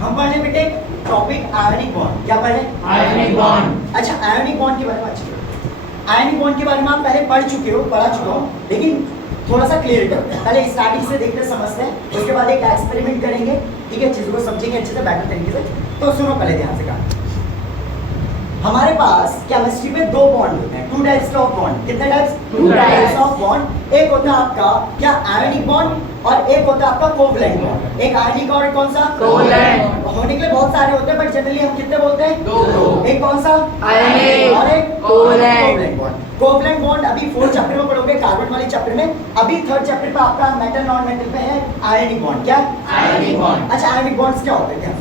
हम पढ़ने बेटे टॉपिक आयनिक बॉन्ड। क्या पढ़े? Ionic bond. अच्छा, आयनिक बॉन्ड के बारे में अच्छे आयनिक बॉन्ड के बारे में आप पहले पढ़ चुके हो, लेकिन थोड़ा सा क्लियर करते हैं। पहले स्टार्टिंग से देखते समझते हैं, उसके बाद एक एक्सपेरिमेंट करेंगे, ठीक है, चीज़ों को समझेंगे अच्छे से, बेटर तरीके से। तो सुनो पहले ध्यान से कहा, हमारे पास केमिस्ट्री में दो बॉन्ड होते हैं, टू टाइप्स ऑफ बॉन्ड। कितने types? Two types of bond. एक होता है आपका क्या आयनिक बॉन्ड और एक होता है आपका कोवलेंट बॉन्ड। एक आयनिक और कौन सा? कोवलेंट। होने के लिए बहुत सारे होते हैं, बट जनरली हम कितने बोलते हैं? दो। एक कौन सा? आयनिक और एक कोवलेंट बॉन्ड। कोवलेंट बॉन्ड अभी 4th चैप्टर में पढ़ोगे, कार्बन वाले चैप्टर में। अभी 3rd चैप्टर पे आपका मेटल नॉन मेटल पे है आयनिक बॉन्ड। क्या? Ionic bond. अच्छा, आयनिक बॉन्ड्स क्या होते हैं?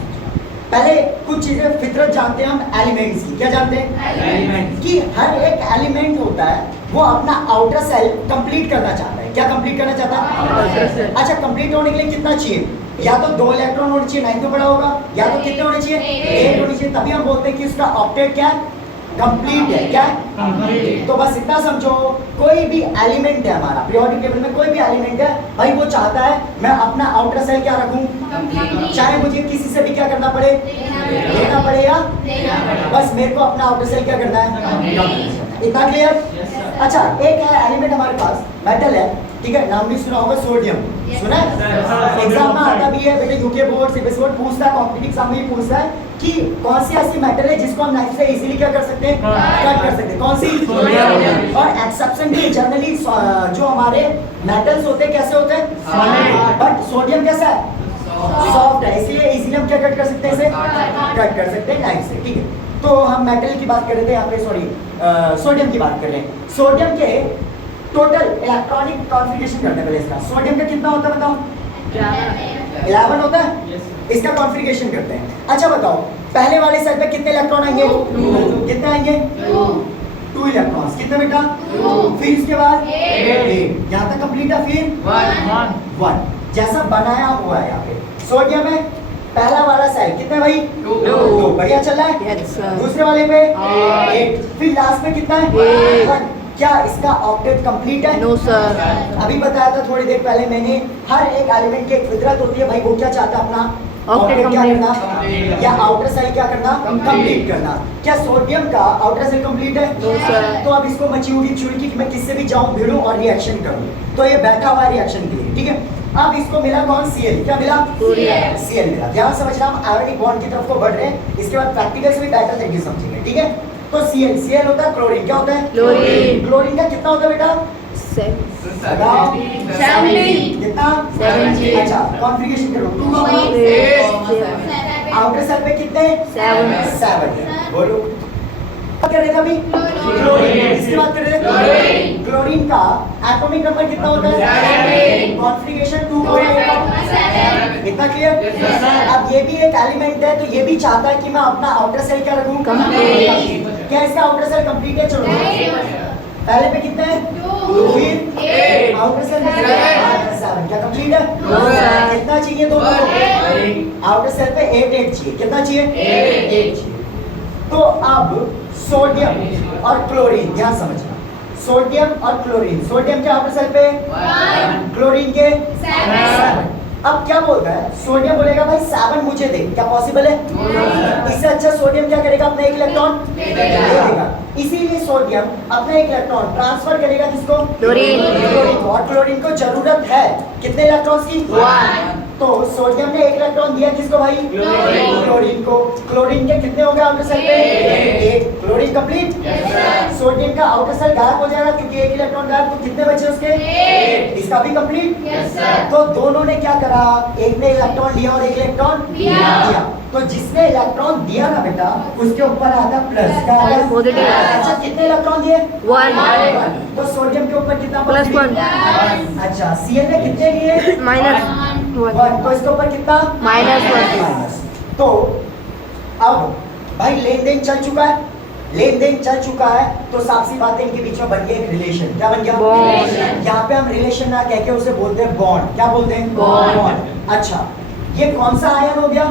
पहले कुछ चीजें फितरत जानते हैं हम एलिमेंट्स की। क्या जानते हैं? एलिमेंट। कि हर एक एलिमेंट होता है वो अपना आउटर सेल कंप्लीट करना चाहता है। क्या कंप्लीट करना चाहता है? अच्छा, कंप्लीट होने के लिए कितना चाहिए? या तो 2 इलेक्ट्रॉन होने चाहिए, 9 तो बड़ा होगा, या तो कितने होने चाहिए? 8 होने चाहिए। तभी हम बोलते हैं कि उसका ऑक्टेट क्या है? कंप्लीट है। क्या? कंप्लीट। तो बस इतना समझो, कोई भी एलिमेंट है हमारा पीरियोडिक टेबल में, कोई भी एलिमेंट है भाई, वो चाहता है मैं अपना आउटर सेल क्या रखूं, चाहे मुझे किसी से भी क्या करना पड़े, लेना पड़ेगा, बस मेरे को अपना आउटर सेल क्या करना है। इतना क्लियर? अच्छा, एक है एलिमेंट हमारे पास, मेटल है, ठीक है, नाम भी सुना होगा, सोडियम। सुना है? एग्जाम में आता भी है बेटे, यूके बोर्ड, सीबीएसई बोर्ड पूछता है, कॉम्पिटिटिव एग्जाम में पूछता है कि कौन सी ऐसी मेटल है जिसको हम नाइफ से इजीली क्या कर सकते हैं, कट कर सकते हैं। कौन सी? सोडियम। और एक्सेप्शन भी जनरली जो हमारे मेटल्स होते हैं कैसे होते हैं? सॉलिड। बट सोडियम कैसा है? सॉफ्ट है, इसलिए इजीली हम क्या कट कर सकते हैं, इसे कट कर सकते हैं नाइफ से। ठीक है, तो हम मेटल की बात कर रहे थे यहाँ पे, सॉरी सोडियम की बात कर रहे हैं। सोडियम के टोटल इलेक्ट्रॉनिक कॉन्फ़िगरेशन करते हैं पहले इसका। सोडियम का कितना होता है बताओ? 11 होता है। इसका कॉन्फ़िगरेशन करते हैं। अच्छा बताओ, पहले वाले सेल पे कितने इलेक्ट्रॉन आएंगे? कितने आएंगे? 2 इलेक्ट्रॉन्स। कितने बेटा? 2। फिर इसके बाद 8। यहाँ तक कंप्लीट है। फिर 1 जैसा बनाया हुआ है यहाँ पे सोडियम है। पहला वाला सेल कितने भाई? 2। बढ़िया चल रहा है। दूसरे वाले पे 8। फिर लास्ट में कितना है? 1। क्या इसका ऑक्टेट कंप्लीट है? No sir. अभी बताया था थोड़ी देर पहले मैंने, हर एक एलिमेंट की एक फितरत होती है भाई, वो क्या चाहता है अपना ऑक्टेट क्या करना, या आउटर सेल क्या करना, कंप्लीट करना। क्या सोडियम का आउटर सेल कंप्लीट है? No sir. तो अब इसको मची चुड़की कि मैं किससे भी जाऊं, भिड़ूं और रिएक्शन करूं, तो ये बैठा हुआ है रिएक्शन के लिए। ठीक है, अब इसको मिला कौन? Cl। क्या मिला? Cl मिला। ध्यान समझना, हम आयोनिक बॉन्ड की तरफ को बढ़ रहे हैं, इसके बाद प्रैक्टिकल से भी बेटर तरीके से समझेंगे। ठीक है, तो Cl होता है क्लोरीन। क्या होता है? क्लोरीन। क्लोरीन का कितना होता है बेटा? 70। कितना? 70। अच्छा, कॉन्फ़िगरेशन करो। 2 आउटर सेल पे कितने? 7। बोलो क्या कर रहे थे अभी? क्लोरीन। इसकी बात कर रहे थे। क्लोरीन का एटॉमिक नंबर कितना होता है? कॉन्फ़िगरेशन 2 को 7। इतना क्लियर? अब ये भी एक एलिमेंट है, तो ये भी चाहता है कि मैं अपना आउटर सेल क्या रखूं, कंप्लीट। क्या इसका आउटर सेल कंप्लीट है? चलो पहले पे कितने हैं? 2। फिर आउटर सेल में 7। क्या कंप्लीट है? कितना चाहिए दोनों को? आउटर सेल पे 8 चाहिए। कितना चाहिए? 8 चाहिए। तो अब सोडियम और क्लोरीन, ध्यान समझना, सोडियम और क्लोरीन, सोडियम के आउटर सेल पे 1, क्लोरीन के 7। अब क्या बोलता है? सोडियम बोलेगा भाई 7 मुझे दे। क्या पॉसिबल है? इससे अच्छा सोडियम क्या करेगा? अपना 1 इलेक्ट्रॉन दे देगा। इसीलिए सोडियम अपना 1 इलेक्ट्रॉन ट्रांसफर करेगा किसको? क्लोरीन। क्लोरीन को। और क्लोरीन को जरूरत है कितने इलेक्ट्रॉन्स की? 1। तो सोडियम ने 1 इलेक्ट्रॉन दिया किसको भाई? क्लोरीन को। क्लोरीन के कितने हो गए आउटर सेल पे? 8। Chlorine complete. सोडियम का आउटर सेल गायब हो जाएगा क्योंकि 1 इलेक्ट्रॉन गायब, तो कितने बचे उसके? 8। इसका भी कंप्लीट। तो दोनों ने क्या करा? एक ने इलेक्ट्रॉन लिया और एक इलेक्ट्रॉन दिया। तो जिसने इलेक्ट्रॉन दिया ना बेटा, उसके ऊपर आता प्लस। क्या आता? पॉजिटिव। अच्छा, कितने इलेक्ट्रॉन दिए? 1। तो सोडियम के ऊपर कितना? +1। अच्छा, Cl ने कितने लिए? -1। तो इसके ऊपर कितना? -1। तो अब भाई लेन देन चल चुका है, तो साफ सी बात है, इनके बीच में बन गया एक रिलेशन। क्या बन गया? बॉन्ड। यहाँ पे हम रिलेशन ना कह के उसे बोलते हैं बॉन्ड। क्या बोलते हैं? बॉन्ड। अच्छा, ये कौन सा आयन हो गया?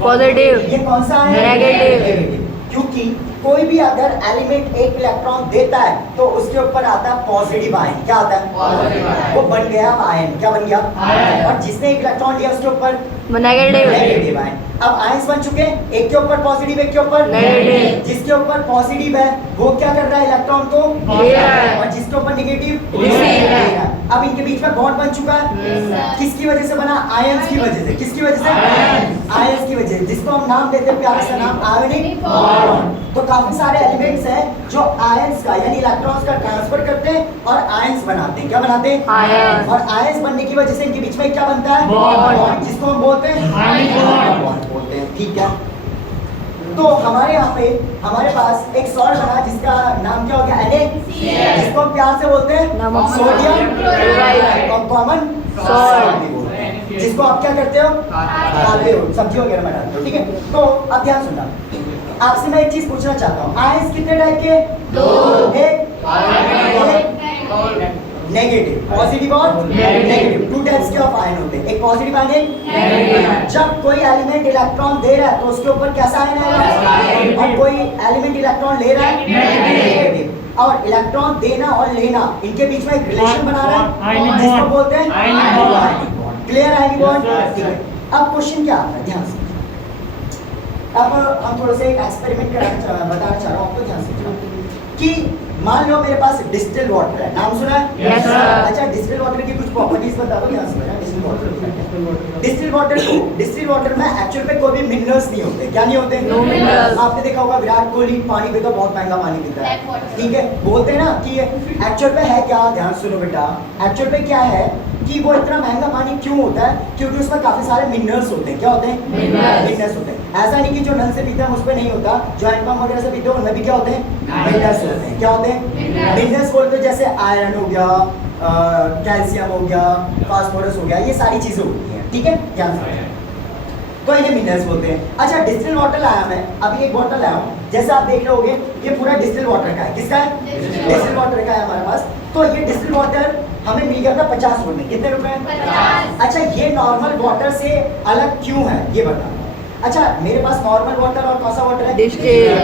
पॉजिटिव। ये कौन सा आयन? नेगेटिव। क्योंकि कोई भी अगर एलिमेंट एक इलेक्ट्रॉन देता है तो उसके ऊपर आता है पॉजिटिव आयन। क्या आता है? Positive ion। वो बन गया आयन। क्या बन गया? आयन। और जिसने एक इलेक्ट्रॉन लिया उसके ऊपर नेगेटिव नेगेटिव आयन। अब आयंस बन चुके हैं, एक के ऊपर पॉजिटिव, एक के ऊपर नेगेटिव। जिसके ऊपर पॉजिटिव है वो क्या कर रहा है? इलेक्ट्रॉन को ले रहा है। और जिसके ऊपर नेगेटिव रिसीव ले है। रहा है। अब इनके बीच में बॉन्ड बन चुका है। किसकी वजह से बना? आयंस की वजह से। किसकी वजह से? आयंस की वजह से, जिसको हम नाम देते हैं प्यारा सा नाम आयोनिक बॉन्ड। तो काफी सारे एलिमेंट्स हैं जो आयंस का यानी इलेक्ट्रॉन्स का ट्रांसफर करते हैं और आयंस बनाते हैं। क्या बनाते हैं? आयंस। और आयंस बनने की वजह से इनके बीच में क्या बनता है? बॉन्ड। बॉन्ड, जिसको हम बोलते हैं आयनिक बॉन्ड। बोलते हैं। ठीक है, तो हमारे यहाँ पे हमारे पास एक सॉल्ट बना जिसका नाम क्या हो गया? Na, जिसको हम प्यार से बोलते हैं नमक। Sodium chloride. और कॉमन सॉल्ट भी बोलते हैं, जिसको आप क्या करते हो? खाते हो, सब्जी वगैरह में डालते हो। ठीक है, तो अब ध्यान सुनना, आपसे मैं एक चीज पूछना चाहता हूँ। आयंस कितने टाइप के? दो। एक नेगेटिव, पॉजिटिव और नेगेटिव। टू टाइप्स के ऑफ आयन होते हैं, एक पॉजिटिव आयन, एक नेगेटिव। जब कोई एलिमेंट इलेक्ट्रॉन दे रहा है तो उसके ऊपर कैसा आयन आएगा? और कोई एलिमेंट इलेक्ट्रॉन ले रहा है नेगेटिव। और इलेक्ट्रॉन देना और लेना इनके बीच में एक रिलेशन बना रहा है आयनिक जिसको बॉन्ड। बोलते हैं ionic bond. Clear? Ionic bond. Yes, sir. ठीक है, अब क्वेश्चन क्या आता है? ध्यान से अब हम थोड़ा सा एक एक्सपेरिमेंट बताना चाह रहा हूँ आपको। ध्यान से कि मान लो मेरे पास डिस्टिल वाटर है, नाम सुना है? Yes, sir. अच्छा, डिस्टिल वाटर की कुछ प्रॉपर्टीज बता दो। ध्यान से मेरा डिस्टिल वाटर, डिस्टिल वाटर में एक्चुअल में कोई भी मिनरल्स नहीं होते। क्या नहीं होते? No minerals। आपने देखा होगा विराट कोहली पानी पीता, बहुत महंगा पानी पीता है। Tap water। ठीक है, बोलते हैं ना कि एक्चुअल में है क्या? ध्यान सुनो बेटा, एक्चुअल में क्या है कि वो इतना महंगा पानी क्यों होता है? क्योंकि उसमें काफी सारे मिनरल्स होते हैं। क्या होते हैं? Minerals। मिनरल्स होते हैं। ऐसा नहीं कि जो नल से पीते हैं उस पर नहीं होता, जो हैंडपंप वगैरह से पीते हैं उनमें भी क्या होते हैं? मिनरल्स होते हैं। क्या होते हैं? Minerals। मिनरल्स बोलते हैं जैसे आयरन हो गया, कैल्शियम हो गया, फास्फोरस हो गया, ये सारी चीजें होती हैं। ठीक है, ध्यान से, तो ये मिनरल्स बोलते हैं। अच्छा, डिस्टिल वाटर लाया मैं, अभी एक बॉटल लाया हूँ, जैसे आप देख रहे होगे ये पूरा डिस्टिल वाटर का है। किसका है? डिस्टिल वाटर का है हमारे पास। तो ये डिस्टिल वाटर हमें मिल गया था 50 रुपए में। कितने रुपए? 50। अच्छा, ये नॉर्मल वाटर से अलग क्यों है ये बता। अच्छा, मेरे पास नॉर्मल वाटर और कौन सा वाटर है? डिस्टिल।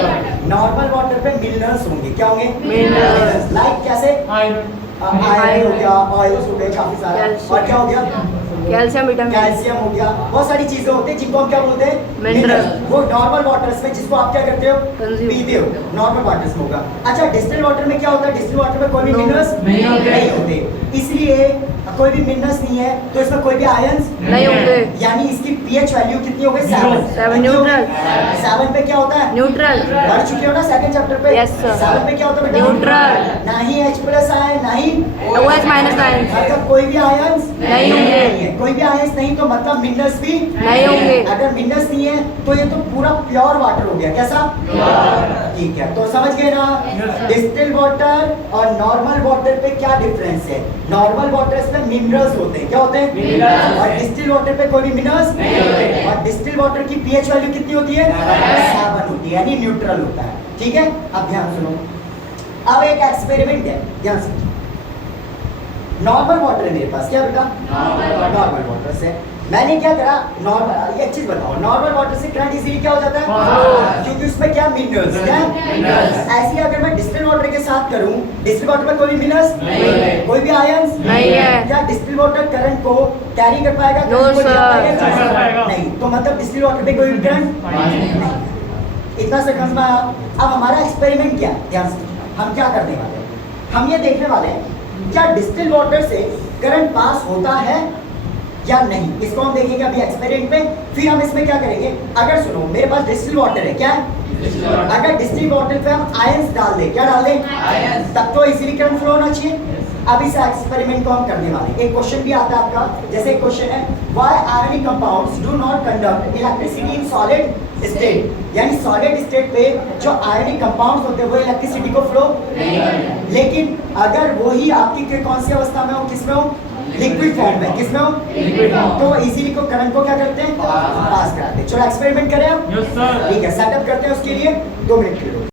नॉर्मल वाटर पे मिनरल्स होंगे। क्या होंगे? Minerals। लाइक कैसे? आयरन। आयरन हो गया, ऑयल्स हो गए काफी सारा, Calcium। और क्या हो गया? Calcium, vitamin. कैल्शियम हो गया, बहुत सारी चीजें होती हैं जिनको हम क्या बोलते हैं? Minerals। वो नॉर्मल वाटर्स में जिसको आप क्या करते हो? Consume। पीते हो, नॉर्मल वाटर्स में होगा। अच्छा, डिस्टिल वाटर में क्या होता है? डिस्टिल वाटर में कोई भी No। मिनरल्स नहीं होते। नहीं होते, इसलिए कोई भी मिनरल्स नहीं है तो इसमें कोई भी आयंस नहीं होंगे। यानी इसकी पीएच वैल्यू कितनी हो गई? Zero। 7। न्यूट्रल। 7 पे क्या होता है? न्यूट्रल। पढ़ चुके हो ना सेकंड चैप्टर पे? Yes, sir। 7 पे क्या होता है बेटा? न्यूट्रल। ना ही H+ आयन, ना ही OH माइनस आयन मतलब कोई भी आयंस नहीं होंगे। है। कोई भी आयंस नहीं तो मतलब मिनरल्स भी नहीं होंगे। अगर मिनरल्स नहीं है तो ये तो पूरा प्योर वाटर हो गया। कैसा? ठीक है, तो समझ गए ना? डिस्टिल वाटर और नॉर्मल वाटर पे क्या डिफरेंस है? नॉर्मल वाटर में मिनरल्स होते हैं। क्या होते हैं? Minerals। और डिस्टिल वाटर पे कोई भी मिनरल्स नहीं होते। और डिस्टिल वाटर की पीएच वैल्यू कितनी होती है? 7 होती है, यानी न्यूट्रल होता है। ठीक है, अब ध्यान सुनो, अब एक एक्सपेरिमेंट है, ध्यान से। नॉर्मल वाटर है मेरे पास। क्या बेटा? नॉर्मल वाटर से मैंने क्या करा? नॉर्मल, एक चीज बताओ, नॉर्मल वाटर से करंट इजीली क्या हो जाता है? Flow। क्योंकि उसमें क्या? मिनरल्स। क्या? Minerals। ऐसे ही अगर मैं डिस्टिल वाटर के साथ करूं, डिस्टिल वाटर में कोई भी मिनरल्स नहीं है। कोई भी आयंस नहीं है। क्या डिस्टिल वाटर करंट को कैरी कर पाएगा? No, current को ले sir। पाएगा? नहीं कर पाएगा। नहीं, तो मतलब डिस्टिल वाटर पे कोई भी करंट नहीं। इतना से समझ में आया? अब हमारा एक्सपेरिमेंट क्या है? ध्यान से, हम क्या करने वाले हैं? हम ये देखने वाले हैं क्या डिस्टिल वाटर से करंट पास होता है या नहीं। इसको हम देखेंगे अभी एक्सपेरिमेंट में। फिर हम इसमें क्या करेंगे? अगर सुनो, मेरे पास डिस्टिल वाटर है। क्या है? अगर डिस्टिल वाटर पे हम आयंस डाल दें, क्या डाल दें? आयंस। तब तो इजीली करंट फ्लो होना चाहिए। अब इस एक्सपेरिमेंट को हम करने वाले हैं। एक क्वेश्चन भी आता है आपका, जैसे एक क्वेश्चन है, why ionic compounds do not conduct electricity in solid state, यानी सॉलिड स्टेट पे जो आयनिक कंपाउंड्स होते हैं वो इलेक्ट्रिसिटी को फ्लो लेकिन अगर वही आपकी कौन सी अवस्था में हो? किस में हो? लिक्विड फॉर्म में। किस में हो? Liquid form. तो इजीली को करंट को क्या करते हैं? पास कराते हैं। चलो एक्सपेरिमेंट करें हम। Yes sir. ठीक है, सेटअप करते हैं उसके लिए 2 मिनट के लिए।